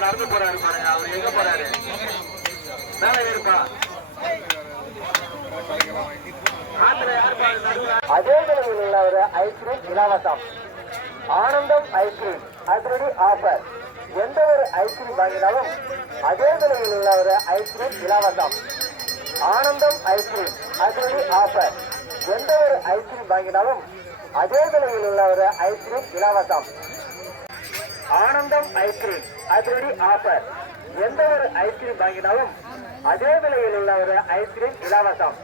நடந்து போறாரு பாருங்க. அவர் எங்க போறாரு? மேல இருப்பா. அதே விலையில் உள்ள ஒரு ஐஸ்கிரீம் இலவசம். ஆனந்தம் ஐஸ்கிரீம் அதிரடி ஆஃபர். எந்த ஒரு ஐஸ்கிரீம் வாங்கினாலும் அதே விலையில் உள்ள ஒரு ஐஸ்கிரீம் இலவசம். ஆனந்தம் ஐஸ்கிரீம் அதிரடி ஆஃபர். எந்த ஒரு ஐஸ்கிரீம் வாங்கினாலும் அதே விலையில் உள்ள ஒரு ஐஸ்கிரீம் இலவசம். ஆனந்தம் ஐஸ்கிரீம் அதிரடி ஆஃபர். எந்த ஒரு ஐஸ்கிரீம் வாங்கினாலும் அதே விலையில் உள்ள ஒரு ஐஸ்கிரீம் இலவசம்.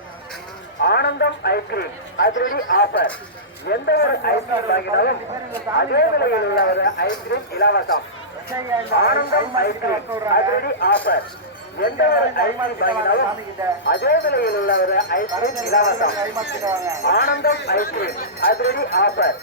ஆனந்தம் ஐஸ்கிரீம் அதிரடி ஆஃபர். எந்த ஒரு ஐஸ்கிரீம் வாங்கினாலும் அதே விலையில் உள்ள ஒரு ஐஸ்கிரீம் இலவசம். ஆனந்தம் ஐஸ்கிரீம் அதிரடி ஆஃபர். எந்த ஒரு ஐஸ்கிரீம் வாங்கினாலும் அதே விலையில் உள்ள ஒரு ஐஸ்கிரீம் இலவசம். ஆனந்தம் ஐஸ்கிரீம் அதிரடி ஆஃபர்.